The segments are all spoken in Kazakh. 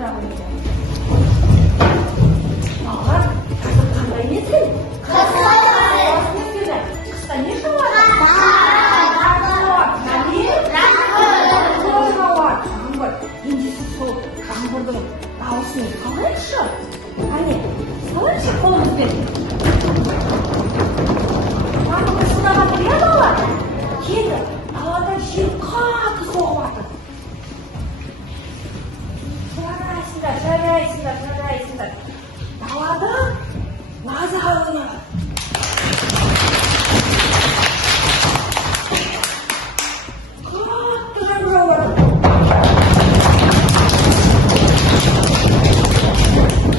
отыра қойды. Балалар, қазір қандай мезгіл? Қыс мезгілі. Қыста не жауады? Жаңбыр. Ендеше сол жаңбырдың дауысын қалайықшы? Әне, салайықшы қолымызбен. Барлығы шыдаған иә балалар? Келді, далада жел қатты соғып жатыр. Жарайсыңдар. Далада лаза ойнайды. Қатты жаңбыр жауады.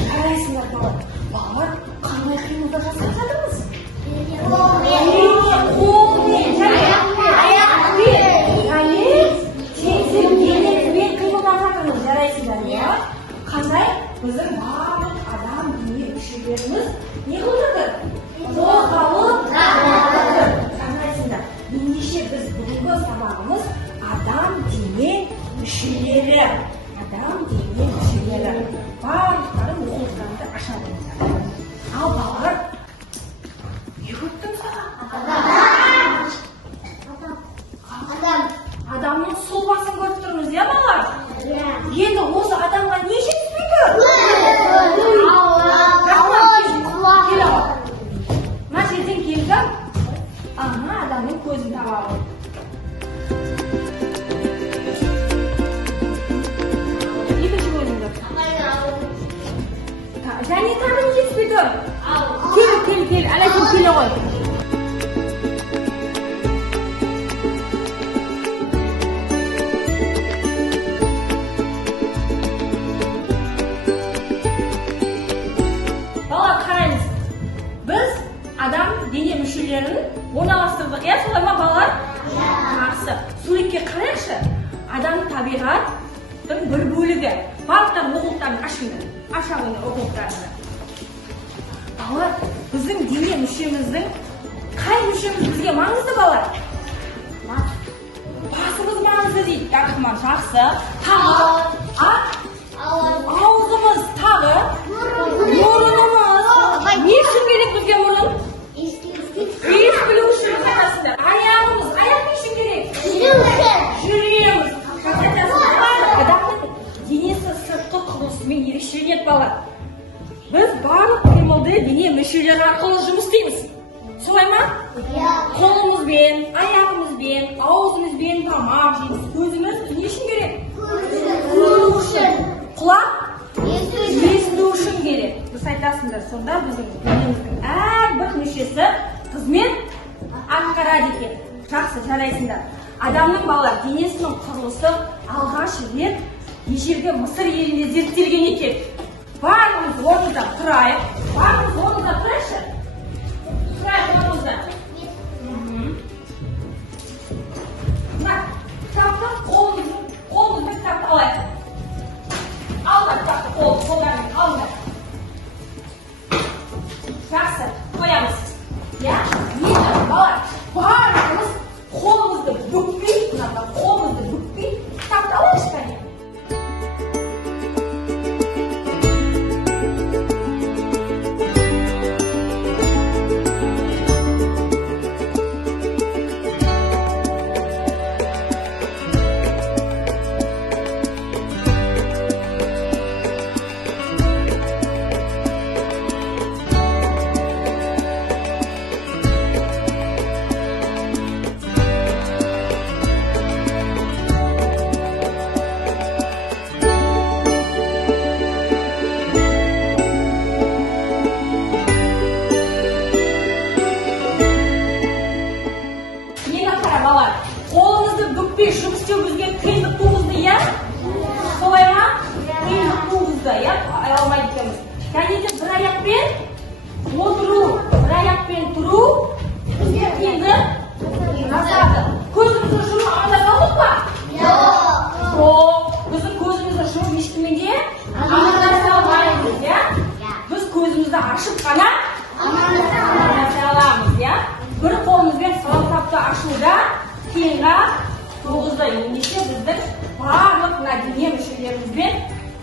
Жарайсыңдар балалар, қандай қимылдар жасап жатырмыз? Қолмен, аяқпен, теңізбен қимылдап жатырмыз. Жарайсыңдар, иә? Қандай? Біздің барлық адам дене мүшелеріміз не қылып жатыр? Қозғалып жатыр. Жарайсыңдар. Ендеше біз бүгінгі сабағымыз адам дене мүшелері. Барлықтарын оқулықтарында ашамыздар. Ал балалар, не көрттің саған? Адамның сұлбасын көріп тұрмыз, иә балалар? Енді осы адамға не жетіспейді? Мына жерден келді. Адамның көзін таба алды. Екінші көзіңді. Және тағы не жетіспейді? Кел, әләкім келе ғой. Дене мүшелерін орналастырдық, иә, солай ма балалар? Жақсы. Суретке қарайықшы. Адам табиғаттың бір бөлігі. Барлықтардың оқулықтарын ашыңдар. Аша қойыңдар оқулықтарында. Балалар, біздің дене мүшеміздің қай мүшеміз бізге маңызды балалар? Басымыз маңызды дейді. Рахман, жақсы. Тағы аузымыз, тағы мұрынымыз. Не үшін керек бізге мұрын? Ес білу үшін қайтасыңдар. Аяғымыз, аяқ не үшін керек? Жүреміз. Адамның денесі сыртқы құрылысымен ерекшеленеді балалар. Біз барлық қимылды дене мүшелері арқылы жұмыс істейміз. Солай ма? Қолымызбен, аяғымызбен, аузымызбен тамақ жейміз. Көзіміз не үшін керек? Көру үшін. Құлақ? Есту үшін керек. Дұрыс айтасыңдар. Сонда біздің денеміздің әрбір мүшесі қызмет атқарады екен. Жақсы, жарайсыңдар. Адамның балалар денесінің құрылысы алғаш рет ежелгі Мысыр елінде зерттелген екен. Барлығымыз орнымызда тұрайық. Тұрайықшы. Тұрайық орнымызда. Мына кітапты қолымызды кітапты алайық. Алыңдар кітапты қолдарымен алыңдар. Жақсы, қоямыз. Я? Енді, балалар, барлығымыз қолымызды бүкпей, кітапты алайықшы кәне. Қолымызды бүкпей жұмыс істеу бізге қиындық туғызды, иә? Солай ма? Қиындық туғызды, иә? Алмайды екенбіз. Және де бір аяқпен отыру, бір аяқпен тұру бізге қиындық жасады. Көзімізді жұмып амандаса алдық па? Жоқ. Біздің көзімізді жұмып ешкіммен де амандаса алмаймыз, иә? Біз көзімізді ашып қана амандаса аламыз, иә? Бір қолымызбен саламсапты ашуда қиынға туғызды. Ендеше біздің барлық дене мүшелерімізбен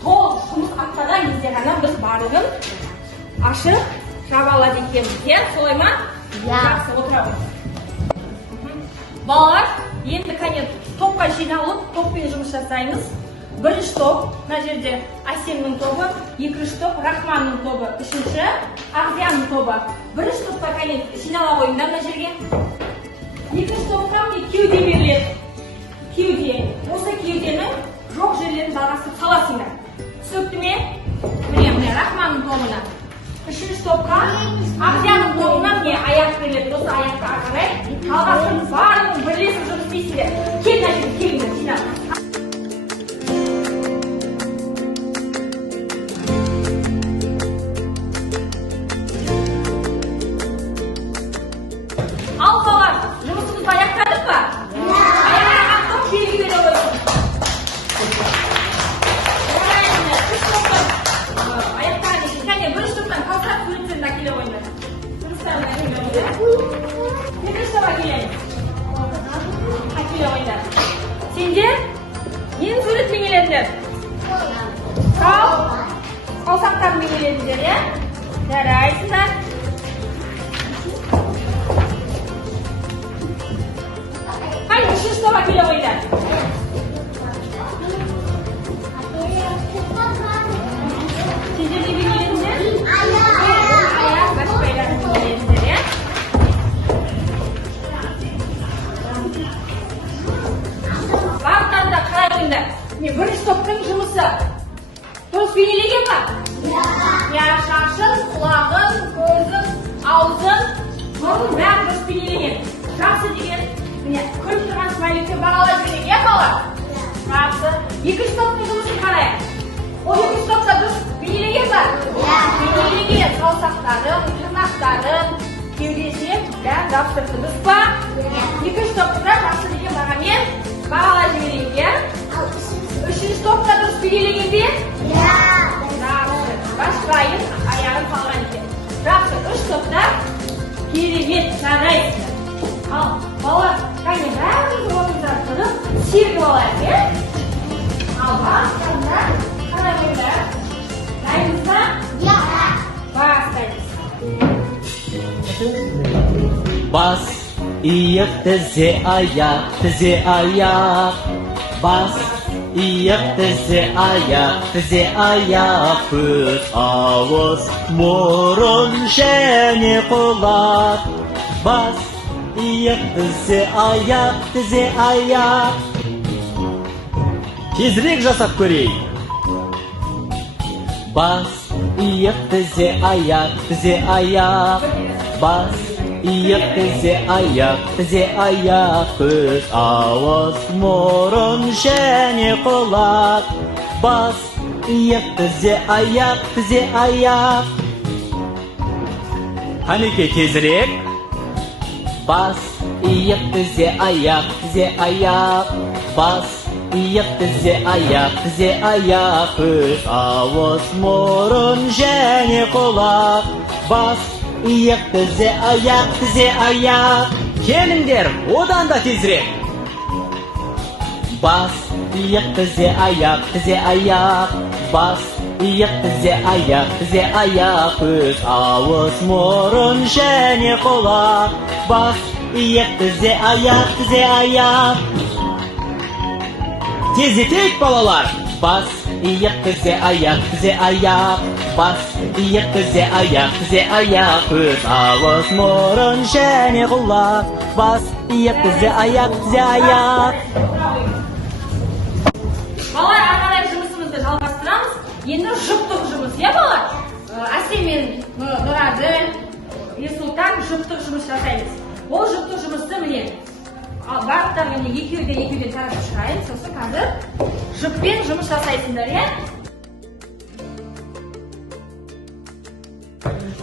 Толық жұмыс атпаған кезде ғана біз барлығын ашып жаба алады екенбіз, иә? Солай ма? Жақсы, отырамыз. Балалар, енді кәне топқа жиналып, топпен жұмыс жасаймыз. Бірінші топ, мына жерде Әсемнің тобы, екінші топ Рахманның тобы, үшінші Ағзияның тобы. Бірінші топқа кәне жинала қойыңдар мына жерге. Екінші топқа міне кеуде беріледі. Кеуде. Осы кеуденің жоқ жерлерін жалғастырып саласыңдар. Түсінікті ме? Міне Рахманның тобына. Үшінші топқа Ағзияның тобына міне аяқ беріледі. Осы аяққа қарай жалғастырып барлығын бірлесіп жұмыс істейсіңдер. Кел мына жерге, келіңдер, жинап. Ал балалар, жұмысымызды аяқтадық па? Аяқтаған топ белгі бере қойсын. Аяқтаған екен. Кәне бірінші топтан Кәусар суреттерін әкеле қойыңдар. Жұмыстарын әкеле қойыңдар. Екінші топқа келеміз. Әкеле қойыңдар. Сендер нені суретпен келедіңдер? Саусақтармен келедіңдер, иә? Жарайсыңдар. Үшінші топқа келе қойыңдар. Сендер не келедіңдер? Аяқ баспайларын келедіңдер, иә? Барлықтарына қарай қойыңдар. Бірінші топтың жұмысы дұрыс бейнелеген ба? Иә, шашын, құлағын, көзін, аузын, мұрнын бәрі дұрыс бейнелеген. Жақсы деген күліп тұрған смайликке бағалай берейік, иә балалар? Жақсы. Екінші топтың жұмысын қарайық. Ол екінші топта дұрыс бейнелеген ба? Бейнелеген саусақтарын, тырнақтарын, кеудесіне бәрі жабыстырды, дұрыс па? Екінші топта жақсы деген бағамен бағалай берейік, иә? Үшінші топта дұрыс бейнелеген бе? Жақсы. Баспайын, аяғын салған екен. Жақсы. Үш топта керемет жарайсыңдар. Ал балалар, кәне бәрімізді орнымыздан тұрып, сергіп алайық, иә? Ал бастаңдар, қарай қойыңдар. Дайынбыз ба? Бастаймыз. Бас, иық, тізе, аяқ, тізе, аяқ. Бас, иық, тізе, аяқ, тізе, аяқ. Көз, ауыз, мұрын және құлақ. Бас, иық, тізе, аяқ, тізе, аяқ. Тезірек жасап көрейік. Бас, иық, тізе, аяқ, тізе, аяқ. Бас, иық, тізе, аяқ, тізе, аяқ. Көз, ауыз, мұрын және құлақ. Бас, иық, тізе, аяқ, тізе, аяқ. Қанеке тезірек. Бас, иық, тізе, аяқ, тізе, аяқ. Бас, иық, тізе, аяқ, тізе, аяқ. Көз, ауыз, мұрын және құлақ. Бас, иық, тізе, аяқ, тізе, аяқ. Келіңдер, одан да тезірек. Бас, иық, тізе, аяқ, тізе, аяқ. Бас, иық, тізе, аяқ, тізе, аяқ. Көз, ауыз, мұрын және құлақ. Бас, иық, тізе, аяқ, тізе, аяқ. Тездетейік балалар. Бас, иық, тізе, аяқ, тізе, аяқ. Бас, иық, тізе, аяқ, тізе, аяқ. Көз, ауыз, мұрын және құлақ. Бас, иық, тізе, аяқ, тізе, аяқ. Балалар, ары қарай жұмысымызды жалғастырамыз. Енді жұптық жұмыс, иә балалар? Әсем мен Нұраділ, Ерсұлтан жұптық жұмыс жасаймыз. Ол жұптық жұмысты міне барлықтар екеуден таратып шығайын. Сосын қазір жұппен жұмыс жасайсыңдар, иә?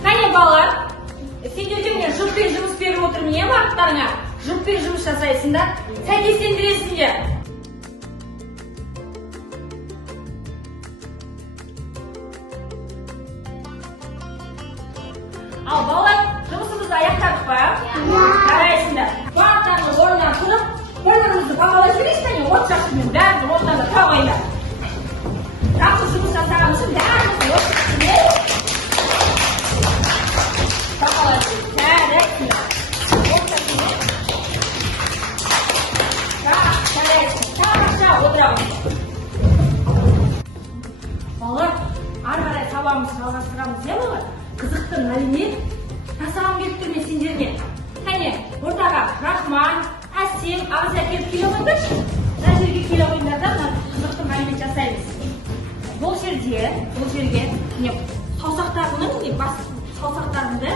Қане балалар, сендерге мен жұппен жұмыс беріп отырмын, иә барлықтарыңа? Жұппен жұмыс жасайсыңдар, сәйкестендіресіңдер. Ал балалар, жұмысымызды аяқтадық па? Қарайсыңдар. Барлықтарыңыз орнынан тұрып, бір-бірімізді бағалай жіберейікші, от жақшымен бәрін орнынан тұра қойыңдар. Жақсы жұмыс жобамызды жалғастырамыз, иә балалар? Қызықты мәлімет жасағым келіп тұр мен сендерге. Кәне, ортаға Рахман, Әсем, Ағза келіп келе қойыңдаршы. Мына жерге келе қойыңдар да мына қызықты мәлімет жасаймыз. Бұл жерге саусақтарының бас саусақтарыңды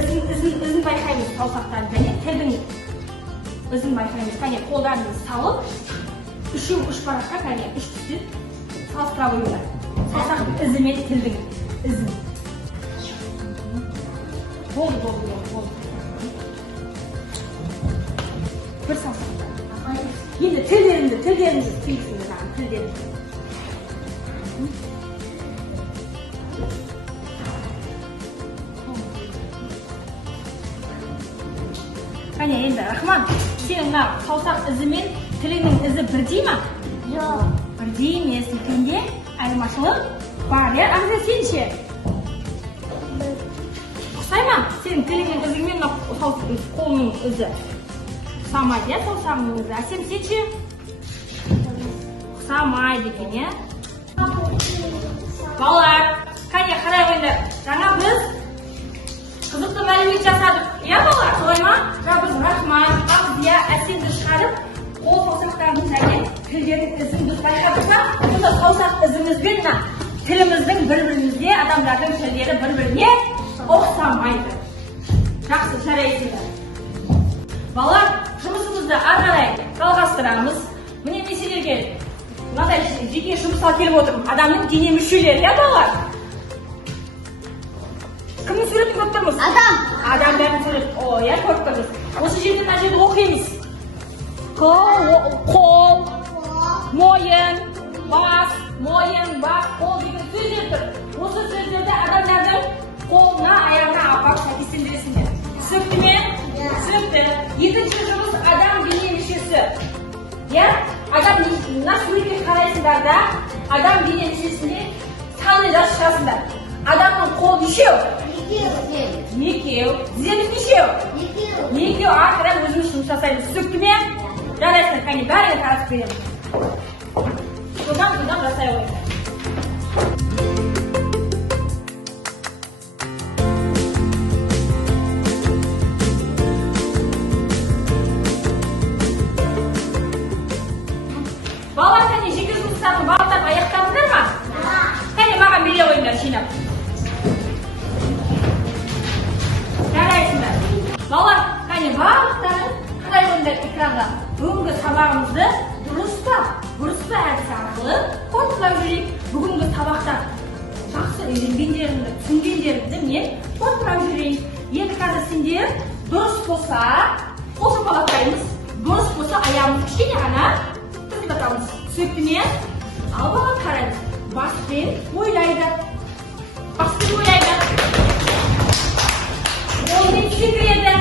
ізін байқаймыз, саусақтарын және тілдің ізін байқаймыз. Кәне, қолдарыңызды салып, үш параққа кәне үш түсті салыстыра қойыңдар. Саусақтың ізі мен тілдің ізін. Болды. Бір саусақтан. Енді тілдеріңді түйісіңдер ағын, тілдеріңді. Кәне, енді Рахман, сенің мына саусақ ізі мен тіліңнің ізі бірдей ма? Жоқ. Бірдей емес, екенде айырмашылық бар, иә? Ағза, сен ше? Ұқсай ма? Сенің тіліңнің ізі мен қолының ізі ұқсамайды, иә? Саусағыңның ізі. Әсем, сен ше? Ұқсамайды екен, иә? Балалар, кәне қарай қойыңдар. Жаңа біз қызықты мәлімет жасадық, иә балалар? Солай ма? Біз Рахман, Ағзия, Әсемді шығарып, қол саусақтарының және тілдердің ізін біз байқадық па? Сонда саусақ ізімізбен тіліміздің бір-бірімізде, адамдардың тілдері бір-біріне ұқсамайды. Жақсы, жарайсыңдар. Балалар, жұмысымызды ары қарай жалғастырамыз. Міне мен сендерге мынадай жеке жұмысқа келіп отырмын. Адамның дене мүшелері, иә балалар? Кімнің суретін көріп тұрмыз? Адамдардың суретін. О, иә, көріп тұрмыз. Осы жерде мына жерді оқимыз. Қол, мойын, бас, қол деген сөздер тұр. Осы сөздерді адамдардың қолына, аяғына апарып сәйкестендіресіңдер. Түсінікті ме? Түсінікті. Екінші жұмыс адам дене мүшесі. Иә? Мына суретке қарайсыңдар да, адам дене мүшесінде саны жазып шығасыңдар. Адамның қолы нешеу? Екеу. Тіземіз нешеу? Екеу. Ары қарай өзіміз жұмыс жасаймыз. Түсінікті ме? Жарайсың, кәне бәріне таратып беремін. Содан жасай қойыңдар. Балалар, кәне жеке жұмыстарын барлықтарын аяқтадыңдар ма? Кәне маған бере қойыңдар жинап. Жарайсыңдар. Балалар, кәне барлықтарын қарай қойыңдар экранға. Бүгінгі сабағымызды дұрыс па әдісі арқылы қорытындылап жүрейік. Бүгінгі сабақта жақсы үйренгендерімді, түсінгендерімді мен қорытындылап жүрейін. Енді қазір сендер дұрыс болса қол шапалақтаймыз, дұрыс болса аяғымызды кішкене ғана тыртатамыз. Түсінікті ме? Ал баған қараймыз. Баспен ойлайды. Қолмен секіреді.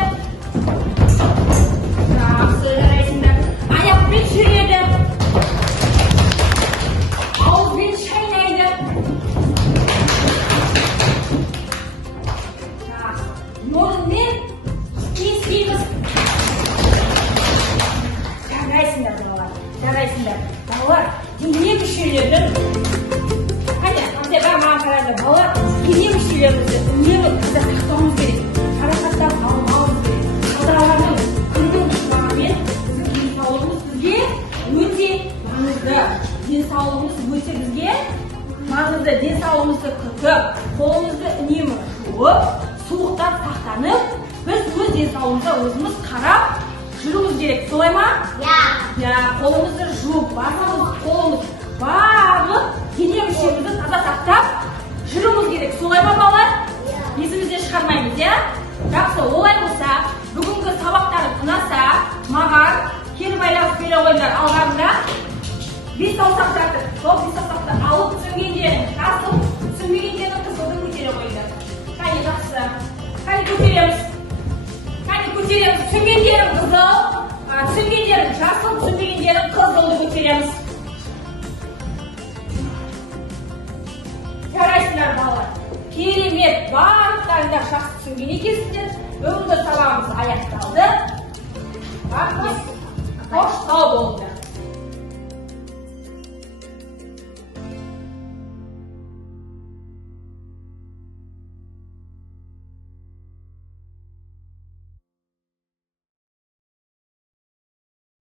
Жақсы, жарайсыңдар. Аяқпен жүреді. Ауызбен шайнайды. Мұрынмен иіскейміз. Жарайсыңдар, балалар. Жарайсыңдар. Балалар, дене мүшелердің маған қарайды. Балалар, дене мүшелерімізді үнемі сақтауымыз керек. Жарақаттан алмауымыз керек. Қалталарының күннің ұшпағымен біздің денсаулығымыз бізге өте маңызды. Денсаулығымыз өте бізге маңызды. Денсаулығымызды күтіп, қолымызды үнемі жуып, суықтан сақтанып, біз өз денсаулығымызға өзіміз қарап жүруіміз керек. Солай ма? Иә, қолымызды жуып, басымыз, қолымыз барлық дене мүшемізді таза сақтап жүруіміз керек. Солай ма балалар? Есімізден шығармаймыз, иә? Жақсы, олай болса, бүгінгі сабақтарым ұнаса, маған келіп байланыс бере қойыңдар. Алғанда 5 саусақтарды, сол 5 саусақты алып түсінгендерін жасыл, түсінбегендерін қызылды көтере қойыңдар. Кәне жақсы. Кәне көтереміз. Түсінгендерін қызыл, түсінгендерін жасыл, түсінбегендерін қызылды көтереміз. Жарайсыңдар балалар. Керемет, барлықтарында жақсы түсінген екенсіздер. Бүгінгі сабағымыз аяқталды.